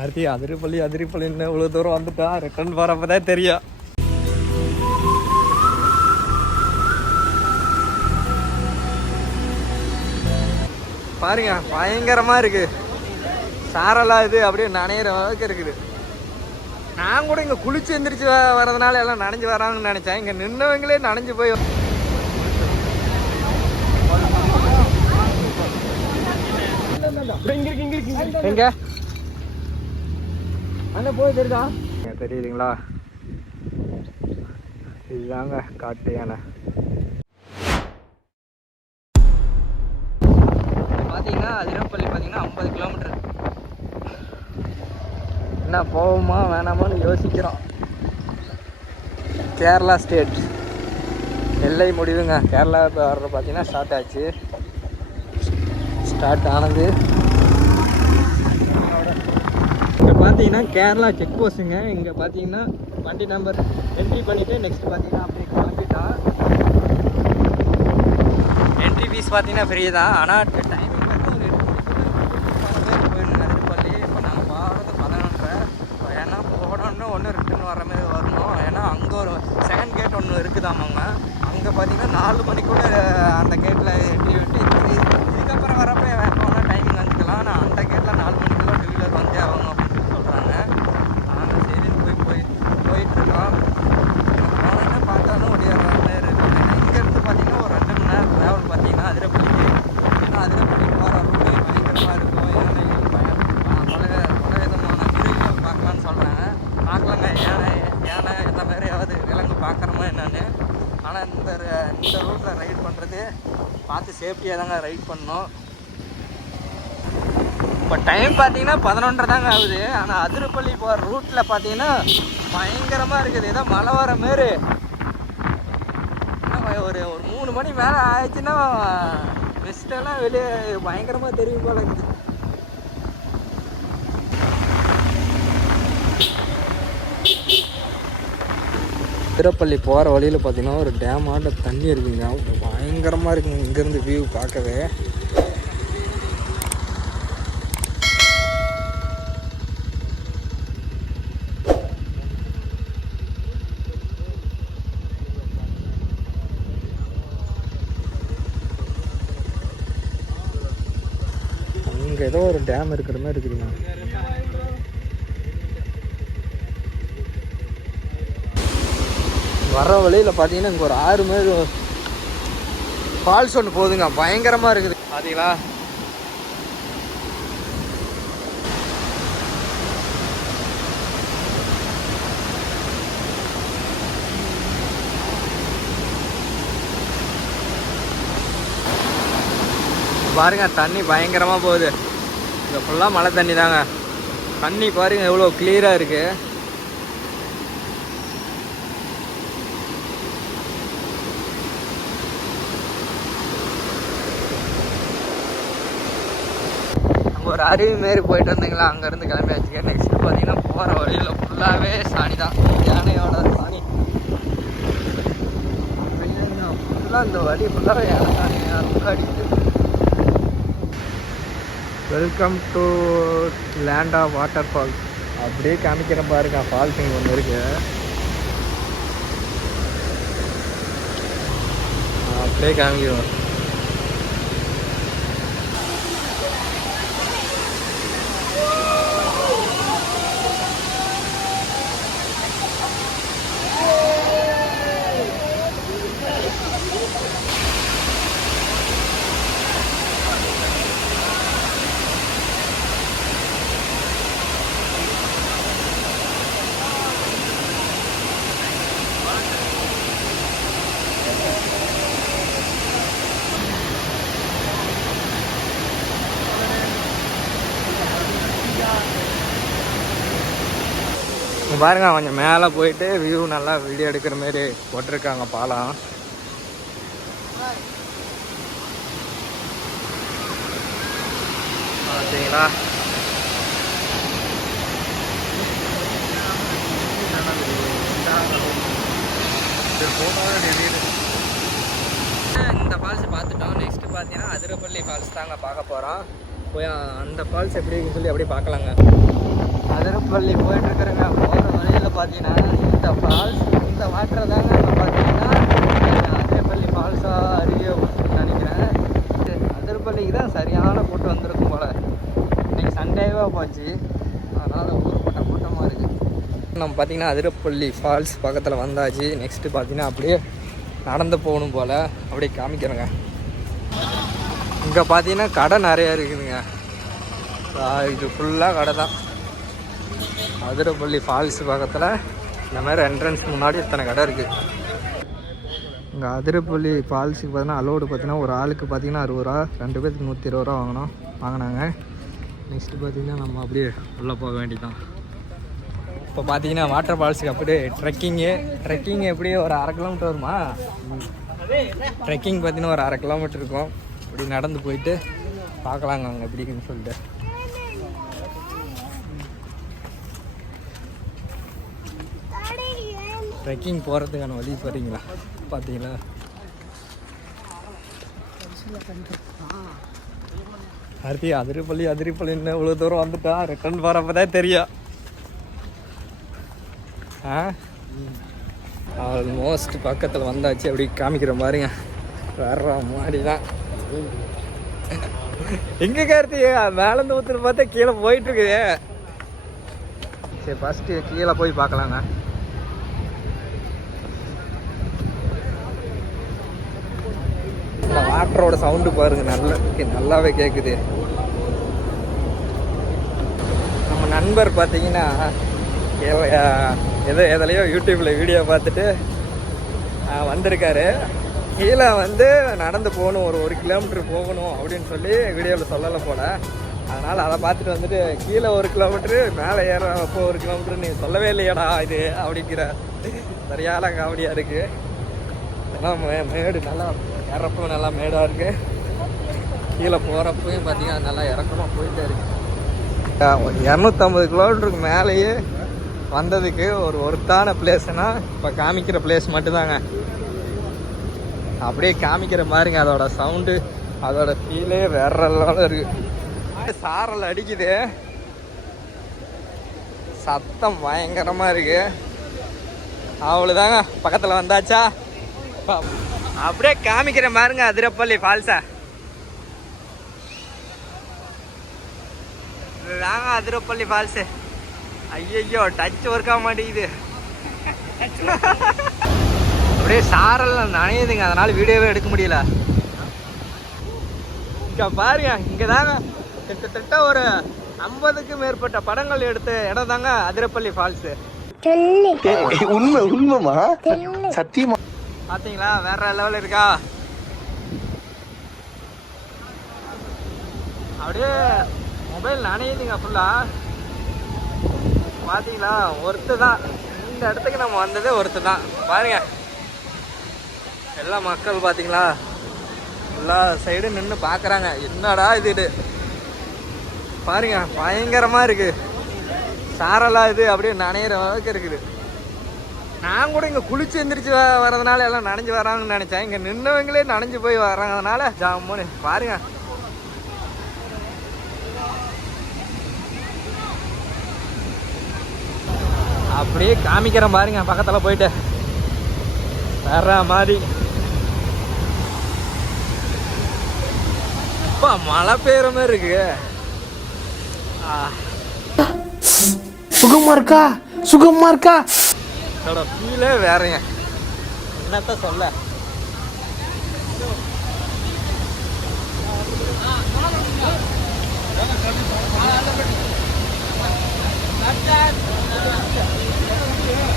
ஆர்த்தி அதிரிப்பள்ளின்னு இவ்வளோ தூரம் வந்துட்டா ரிட்டர்ன் போகிறப்ப தான் தெரியும். பாருங்க பயங்கரமாக இருக்குது. சாரெல்லாம் இது அப்படியே நனையிற அளவுக்கு இருக்குது. நான் கூட இங்கே குளிச்சு எந்திரிச்சு வர்றதுனால எல்லாம் நனைஞ்சு வராங்கன்னு நினச்சேன். இங்கே நின்னவங்களே நனைஞ்சு போய் எங்க அண்ணா போய் தெரியுதா தெரியுதுங்களா? இதுதாங்க காட்டு யானை. பார்த்தீங்கன்னா அதிரப்பள்ளி பார்த்தீங்கன்னா 50 கிலோமீட்டர். என்ன போவோமா வேணாமான்னு யோசிக்கிறோம். கேரளா ஸ்டேட் எல்லை முடிவுங்க. கேரளா இப்போ வர்ற பார்த்தீங்கன்னா ஸ்டார்ட் ஆனது. இங்கே பார்த்தீங்கன்னா கேரளா செக் போஸ்ட்டுங்க. இங்கே பார்த்தீங்கன்னா வண்டி நம்பர் என்ட்ரி பண்ணிவிட்டு நெக்ஸ்ட் பார்த்தீங்கன்னா அப்படியே கிளம்பிட்டா. என்ட்ரி ஃபீஸ் பார்த்தீங்கன்னா ஃப்ரீ தான். ஆனால் டைமிங் வந்து ஒரு 8 மணிக்கு போயிடணும் அதிரப்பள்ளி. இப்போ நாங்கள் போகிறது 11:30. ஏன்னா போனோன்னு ஒன்று ரிட்டர்ன் வர மாதிரி வரணும். ஏன்னா அங்கே ஒரு செகண்ட் கேட் ஒன்று இருக்குதாமாங்க. அங்கே பார்த்தீங்கன்னா 4 மணிக்குள்ள அந்த கேட்டில் என்ட்ரி விட்டு இதுக்கப்புறம் வரப்போ போனால் டைமிங் வந்துக்கலாம். ஆனால் அந்த கேட்டில் 4 மணிக்குள்ள டூ வீலர் வந்தே ஆகணும் அப்படின்னு சொல்கிறாங்க. நாங்கள் சரின்னு போயிட்டுருக்கோம். போனோன்னா பார்த்தாலும் ஒரு 2 நேரம் இருக்குது. இங்கேருந்து பார்த்தீங்கன்னா ஒரு 2 மணி நேரம் ட்ராவல் பார்த்தீங்கன்னா அதிரப்பள்ளிக்கு. ஏன்னா அதிரப்பள்ளிக்கு போகிற ரூட்டு பயங்கரமாக இருக்கும். பல விதமான விலங்குகள் பார்க்கலான்னு சொல்கிறாங்க. பார்க்கலாங்க. யானை இந்த மாதிரியாவது விலங்கு பார்க்குறோமா என்னன்னு. ஆனால் இந்த ரூட்டில் ரைட் பண்ணுறது பார்த்து சேஃப்டியாக தாங்க ரைட் பண்ணணும். இப்போ டைம் பார்த்தீங்கன்னா 11:30 தாங்க ஆகுது. ஆனால் அதிரப்பள்ளி போகிற ரூட்டில் பார்த்தீங்கன்னா பயங்கரமாக இருக்குது. ஏதோ மழை வர மாரி. ஒரு 3 மணி மேலே ஆயிடுச்சுன்னா மிஸ்டெல்லாம் வெளியே பயங்கரமாக தெரியும் போல இருக்குது. அதிரப்பள்ளி போகிற வழியில் பார்த்தீங்கன்னா ஒரு டேம் ஆட்ட தண்ணி இருக்குங்க. பயங்கரமாக இருக்குங்க இங்கேருந்து வியூ பார்க்கவே. அங்கே ஏதோ ஒரு டேம் இருக்கிற மாதிரி இருக்குதுங்க. வர வழியில் பார்த்தீங்கன்னா இங்கே ஒரு 6 மாதிரி ஃபால்ஸ் ஒன்று போகுதுங்க. பயங்கரமாக இருக்குது பார்த்தீங்களா? பாருங்க தண்ணி பயங்கரமாக போகுது. இங்கே ஃபுல்லாக மழை தண்ணி தாங்க. தண்ணி பாருங்க எவ்வளோ கிளியராக இருக்குது. ஒரு அருவி மாரி போயிட்டு வந்தீங்களா, அங்கேருந்து கிளம்பியாச்சுங்க. நெக்ஸ்ட்டு பார்த்தீங்கன்னா போகிற வழியில் ஃபுல்லாகவே சாணி தான். யானையோட சாணி ஃபுல்லாக இந்த வழி ஃபுல்லாகவே யானை சாணி ரொம்ப அடிக்குது. Welcome to land of water falls. அப்படியே காமிக்கிறேன் பாருங்க. ஃபால்ஸ் இங்கே ஒன்று இருக்கு. அப்படியே காமிக்கிறோம். பாருங்க கொஞ்சம் மேலே போயிட்டு வியூ நல்லா வீடியோ எடுக்கிற மாதிரி போட்டிருக்காங்க பாலம். பார்த்தீங்களா? இந்த ஃபால்ஸ் பார்த்துட்டோம். நெக்ஸ்ட் பார்த்தீங்கன்னா அதிரப்பள்ளி ஃபால்ஸ் தாங்க பார்க்க போகிறோம். போய் அந்த ஃபால்ஸ் எப்படி இருக்குன்னு சொல்லி அப்படியே பார்க்கலாங்க. அதிரப்பள்ளி போயிட்டுருக்குறேங்க. போகிற வழியில் பார்த்தீங்கன்னா இந்த ஃபால்ஸ், இந்த வாட்டரை தாங்க பார்த்தீங்கன்னா அதிரப்பள்ளி ஃபால்ஸாக அறியும்னு நினைக்கிறேன். அதிரப்பள்ளிக்கு தான் சரியான கூட்டம் வந்திருக்கும் போல். இன்றைக்கி சண்டேவாக போச்சு, அதனால் ஊருப்பட்ட கூட்டமாக இருக்குது. நம்ம பார்த்திங்கன்னா அதிரப்பள்ளி ஃபால்ஸ் பக்கத்தில் வந்தாச்சு. நெக்ஸ்ட்டு பார்த்திங்கன்னா அப்படியே நடந்து போகணும் போல். அப்படியே காமிக்கிறேங்க. இங்கே பார்த்தீங்கன்னா கடை நிறையா இருக்குதுங்க. இது ஃபுல்லாக கடை தான். அதிரப்பள்ளி ஃபால்ஸ் பக்கத்தில் இந்த மாதிரி என்ட்ரன்ஸ் முன்னாடி இத்தனை கடை இருக்குது. இங்கே அதிரப்பள்ளி ஃபால்ஸுக்கு பார்த்தீங்கன்னா அலோடு பார்த்தீங்கன்னா ஒரு ஆளுக்கு பார்த்தீங்கன்னா 60 ரூபா, 2 பேருக்கு 120 ரூபா வாங்கினாங்க. நெக்ஸ்ட்டு பார்த்தீங்கன்னா நம்ம அப்படியே உள்ளே போக வேண்டியதான். இப்போ பார்த்தீங்கன்னா வாட்டர் ஃபால்ஸுக்கு அப்படியே ட்ரெக்கிங் எப்படியும் ஒரு 1/2 கிலோமீட்டர் வருமா? ட்ரெக்கிங் பார்த்தீங்கன்னா ஒரு 1/2 கிலோமீட்டர் இருக்கும். அப்படி நடந்து போயிட்டு பார்க்கலாங்க அங்கே எப்படி இருக்குன்னு சொல்லிட்டு. ட்ரெக்கிங் போகிறதுக்கான வழி போகிறீங்களா பார்த்தீங்களா? அதிரப்பள்ளின்னு இவ்வளோ தூரம் வந்துட்டா, ரிட்டர்ன் போகிறப்ப தான் தெரியும். ஆல்மோஸ்ட் பக்கத்தில் வந்தாச்சு. அப்படி காமிக்கிற மாதிரிங்க. வர்ற மாதிரி தான். எங்கே கார்த்தி மேலேருந்து ஊற்றுன்னு பார்த்தா கீழே போயிட்டுருக்குது. சரி, ஃபஸ்ட்டு கீழே போய் பார்க்கலாங்க. இந்த வாட்டரோட சவுண்டு பாருங்க, நல்லாவே கேட்குது. நம்ம நண்பர் பார்த்தீங்கன்னா எதுலையோ யூடியூப்பில் வீடியோ பார்த்துட்டு வந்திருக்காரு. கீழே வந்து நடந்து போகணும், ஒரு கிலோமீட்டர் போகணும் அப்படின்னு சொல்லி வீடியோவில் சொல்லலை போல். அதனால் அதை பார்த்துட்டு வந்துட்டு கீழே 1 கிலோமீட்ரு, மேலே ஏறப்போ 1 கிலோமீட்டர் நீ சொல்லவே இல்லையாடா இது அப்படிங்கிற சரியான காமெடியாக இருக்குது. அதெல்லாம் மேடு நல்லா இறப்பும் நல்லா மேடாக இருக்குது. கீழே போகிறப்பையும் பார்த்தீங்கன்னா நல்லா இறக்கமாக போயிட்டே இருக்குது. 250 கிலோமீட்டருக்கு மேலேயே வந்ததுக்கு ஒரு ஒர்த்தான பிளேஸ்னால் இப்போ காமிக்கிற பிளேஸ் மட்டும்தாங்க. அப்படியே காமிக்கிற மாதிரிங்க. அதோட சவுண்டு, அதோட ஃபீலே வேற லெவலில் இருக்குது. சாரல் அடிக்குது, சத்தம் பயங்கரமாக இருக்குது. அவ்வளோதாங்க, பக்கத்தில் வந்தாச்சா. அப்படியே காமிக்கிற மாதிரிங்க அதிரப்பள்ளி ஃபால்ஸா. இதுதாங்க அதிரப்பள்ளி ஃபால்ஸு. ஐயோ, டச் ஒர்க் ஆக மாட்டேங்குது. அப்படியே சாரல் நனையுதுங்க, அதனால வீடியோவே எடுக்க முடியல. இங்கே பாருங்க, இங்கே தாங்க கிட்டத்தட்ட ஒரு 50க்கும் மேற்பட்ட படங்கள் எடுத்த இடம் தாங்க அதிரப்பள்ளி ஃபால்ஸு. உண்மைமா சத்தியமா பார்த்தீங்களா, வேற லெவல் இருக்கா. அப்படியே மொபைல் நனையுதுங்க ஃபுல்லாக. பார்த்தீங்களா, ஒருத்து தான். இந்த இடத்துக்கு நம்ம வந்ததே ஒருத்து தான். பாருங்க, எல்லா மக்கள் பார்த்தீங்களா எல்லா சைடும் நின்று பார்க்குறாங்க. என்னடா இது பாருங்க, பயங்கரமாக இருக்குது. சாரெல்லாம் இது அப்படியே நனையிற அளவுக்கு இருக்குது. நான் கூட இங்கே குளிச்சு எந்திரிச்சு வரதுனால எல்லாம் நனைஞ்சு வராங்கன்னு நினச்சேன். இங்கே நின்றவங்களே நனைஞ்சு போய் வர்றதுனால ஜாமுன்னு பாருங்க. அப்படியே காமிக்கிறேன் பாருங்க, பக்கத்தில் போயிட்டு வர்ற மாதிரி. அப்பா மழை பெய்யுற மாதிரி இருக்கு. சுகமா இருக்கா இதோட ஃபீலே வேறங்க, என்னத்த சொல்ல.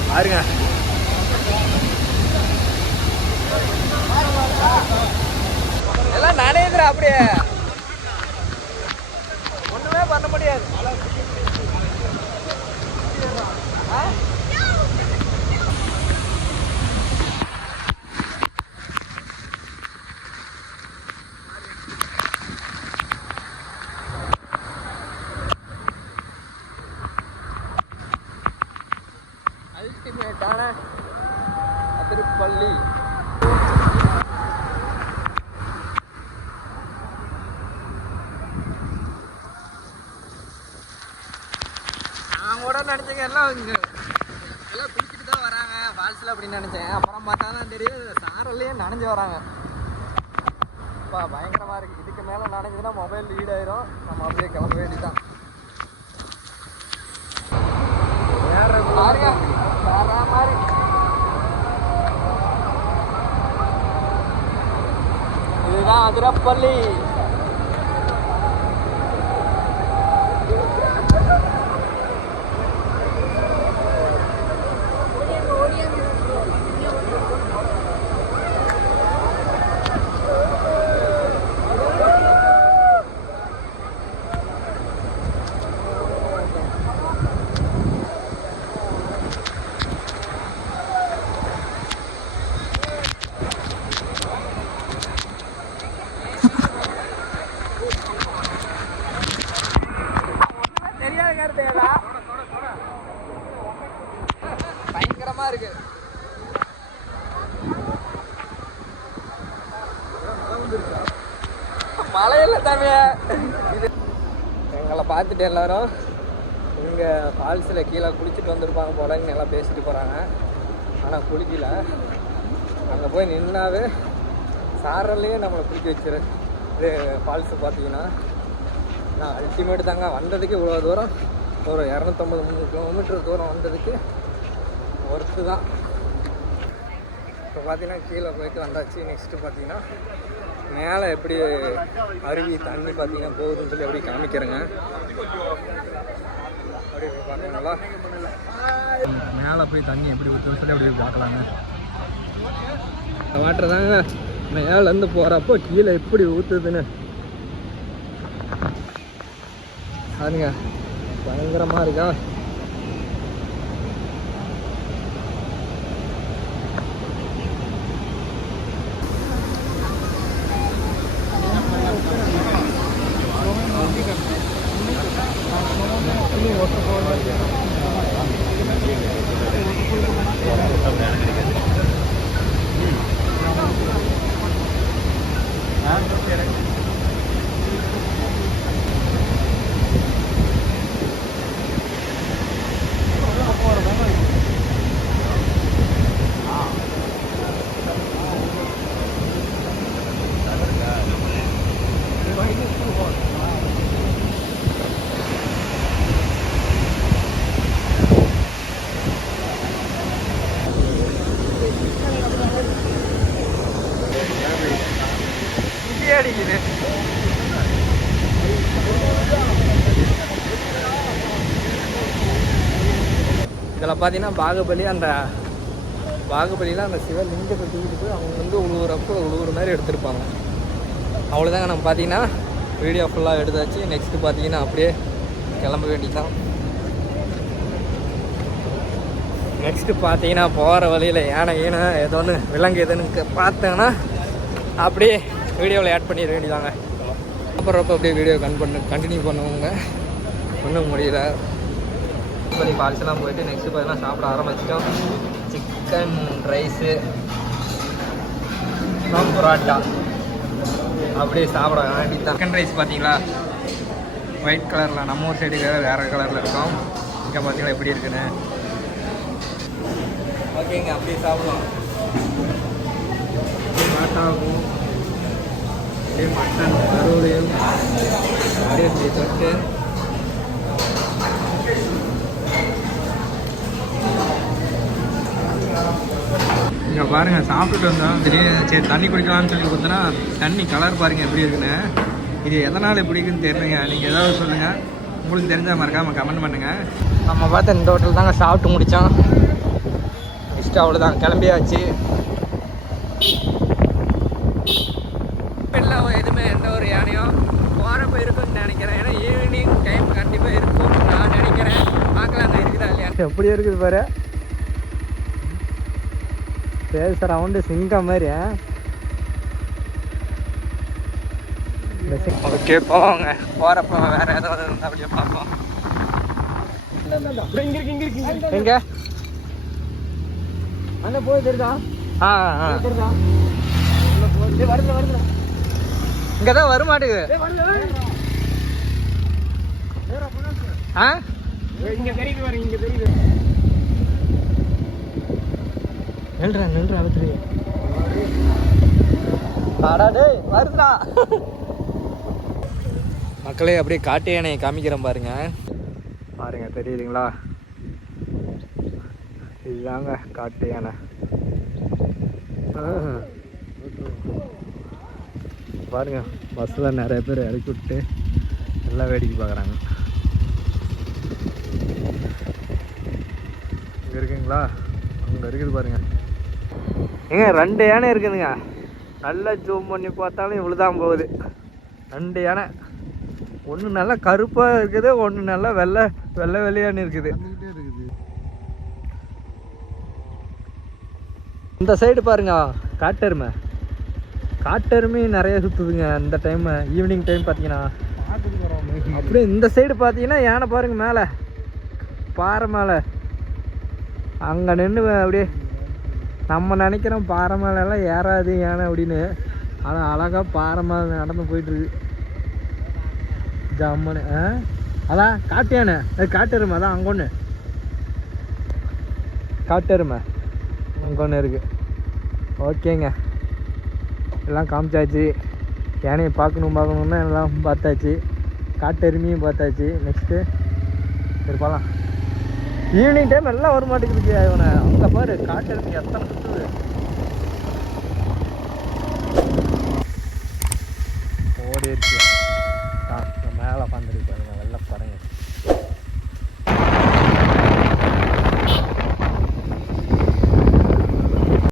பாருங்க, எல்லாம் நனையுதுடா. அப்படியே ஒண்ணுமே பண்ண முடியாது. அல்டிமேட்டான அதிரப்பள்ளி. நான் கூட நினச்சேங்க எல்லாம் இங்கே எல்லாம் குளிச்சுட்டு தான் வராங்க ஃபால்ஸில் அப்படின்னு நினச்சேன். அப்புறம் பார்த்தா தான் தெரியும் சாரல்லையே நனைஞ்சு வராங்க. அப்பா பயங்கரமாக இருக்குது. இதுக்கு மேலே நனைஞ்சதுன்னா மொபைல் லீட் ஆயிரும். நம்ம அப்படியே கிளம்ப வேண்டியதான். பாருங்க வேற மாதிரி இதுதான் அதிரப்பள்ளி. பயங்கரமா இருக்கு. மழையில தவிர இது எங்களை பார்த்துட்டு எல்லாரும் இங்கே ஃபால்ஸில் கீழே குளிச்சுட்டு வந்திருப்பாங்க போலன்னு எல்லாம் பேசிட்டு போகிறாங்க. ஆனால் குளிக்கல. அங்கே போய் நின்னாவே சாரல்லையே நம்மளை குளிக்க வச்சிரு. இது ஃபால்ஸு பார்த்தீங்கன்னா நான் அல்டிமேட் தாங்க. வந்ததுக்கு இவ்வளோ தூரம் ஒரு 250-300 கிலோமீட்டர் தூரம் வந்ததுக்கு ஒர்த்து தான். இப்போ பார்த்தீங்கன்னா கீழே போயிட்டு வந்தாச்சு. நெக்ஸ்ட்டு பார்த்தீங்கன்னா மேலே எப்படி அருவி தண்ணி பார்த்தீங்கன்னா போகுதுன்னு சொல்லி எப்படி காமிக்கிறேங்க. அப்படி பார்த்தீங்களா மேலே போய் தண்ணி எப்படி ஊற்றுன்னு சொல்லி அப்படி பார்க்கலாங்க. வாட்டர் தாங்க மேலேருந்து போகிறப்போ கீழே எப்படி ஊற்றுதுன்னு பாருங்க. பயங்கரமாக இருக்கா. அடிக்குது. இதில் பார்த்தீங்கன்னா பாகுபலியில் அந்த சிவலிங்கத்தை தூக்கிட்டு போய் அவங்க வந்து உழுவுற மாதிரி எடுத்திருப்பாங்க. அவ்வளோதாங்க. நம்ம பார்த்தீங்கன்னா வீடியோ ஃபுல்லாக எடுத்தாச்சு. நெக்ஸ்ட்டு பார்த்தீங்கன்னா அப்படியே கிளம்ப வேண்டியதான். நெக்ஸ்ட்டு பார்த்தீங்கன்னா போகிற வழியில் யானை ஏதோ ஒன்று விலங்கு எதுன்னு பார்த்தேங்கன்னா அப்படியே வீடியோவில் ஆட் பண்ணிட வேண்டியதாங்க. அப்புறம் அப்படியே வீடியோ கண்டினியூ பண்ணுவோங்க. ஒன்றும் முடியல. இப்போ ஃபால்ஸ்லாம் போயிட்டு நெக்ஸ்ட்டு பார்த்தீங்கன்னா சாப்பிட ஆரம்பிச்சிட்டோம். சிக்கன் ரைஸு பரோட்டா அப்படியே சாப்பிட வேண்டியதான். சிக்கன் ரைஸ் பார்த்தீங்களா ஒயிட் கலரில், நம்ம ஊர் சைடு வேறு கலரில் இருக்கும். இங்கே பார்த்தீங்களா எப்படி இருக்குன்னு. ஓகேங்க அப்படியே சாப்பிடுவோம். பரோட்டாவும் அப்படியே மட்டன் கருவளையும் அப்படியே தொட்டு இங்கே பாருங்கள் சாப்பிட்டுட்டு வந்தோம். திடீர்னு சரி தண்ணி குடிக்கலாம்னு சொல்லி கொடுத்தோன்னா தண்ணி கலர் பாருங்கள் எப்படி இருக்குன்னு. இது எதனால் எப்படி இருக்குன்னு தெரியலைங்க. நீங்கள் ஏதாவது சொல்லுங்கள். உங்களுக்கு தெரிஞ்சால் மறக்காமல் கமெண்ட் பண்ணுங்கள். நம்ம பார்த்த இந்த ஹோட்டல் தாங்க சாப்பிட்டு முடித்தோம். நெக்ஸ்ட்டு அவ்வளோதான் கிளம்பியாச்சு. இல்லை எதுவுமே எந்த ஒரு யானையும் போகிறப்ப இருக்குன்னு நினைக்கிறேன். ஏன்னா ஈவினிங் டைம் கண்டிப்பாக இருக்கும்னு நான் நினைக்கிறேன். பார்க்கலாங்க இருக்குதா இல்லையா. எப்படி இருக்குது பாரு. சரி சார் ரவுண்டு சிங்கம் மாதிரி. ஓகே போவாங்க. போகிறப்ப வேறு ஏதாவது இருந்தால் அப்படியே பார்ப்போம். எங்க அங்கே போய் தெரியுதா? தெரியுதா? வருது இங்கே தான் வர மாட்டேங்குது. இங்க தெரியுது பாரு, இங்க தெரியுது. நில்றா அவத்துரு. அடாடே வருதுடா. மக்களே அப்படியே காட்டு யானையை காமிக்கிறேன் பாருங்க. பாருங்க தெரியுதுங்களா? இதுதாங்க காட்டு யானை. பாருங்க பஸ்ஸில் நிறைய பேர் இறக்கி விட்டு எல்லாம் வேடிக்கை பார்க்குறாங்க. இங்கே இருக்குங்களா? அங்கே இருக்குது பாருங்க. ஏங்க 2 யானை இருக்குதுங்க. நல்லா ஜூம் பண்ணி பார்த்தாலும் இவ்வளோதான் போகுது. 2 யானை. ஒன்று நல்லா கருப்பாக இருக்குது, ஒன்று நல்லா வெள்ளையானு இருக்குது. இந்த சைடு பாருங்க காட்டெருமை நிறைய சுற்றுதுங்க. இந்த டைம் ஈவினிங் டைம் பார்த்தீங்கன்னா அப்படியே இந்த சைடு பார்த்தீங்கன்னா யானை பாருங்க மேலே பாறை மேலே அங்கே நின்று அப்படியே நம்ம நினைக்கிறோம் பாறை மேலெல்லாம் ஏறாது யானை அப்படின்னு. ஆனால் அழகாக பாறை மேலே நடந்து போயிட்டுருக்கு ஜம்மனு. அதான் காட்டு யானை, அது காட்டெருமை. அதான் அங்கே ஒன்று காட்டெருமை அங்கே ஒன்று இருக்குது. ஓகேங்க, எல்லாம் காமிச்சாச்சு. யானையை பார்க்கணுன்னா எல்லாம் பார்த்தாச்சு. காட்டெருமையும் பார்த்தாச்சு. நெக்ஸ்ட்டு இருப்பாலாம். ஈவினிங் டைம் எல்லாம் வர மாட்டேங்குது. அவனை அங்கே பாரு காட்டெருமை எத்தனை சுற்றுது.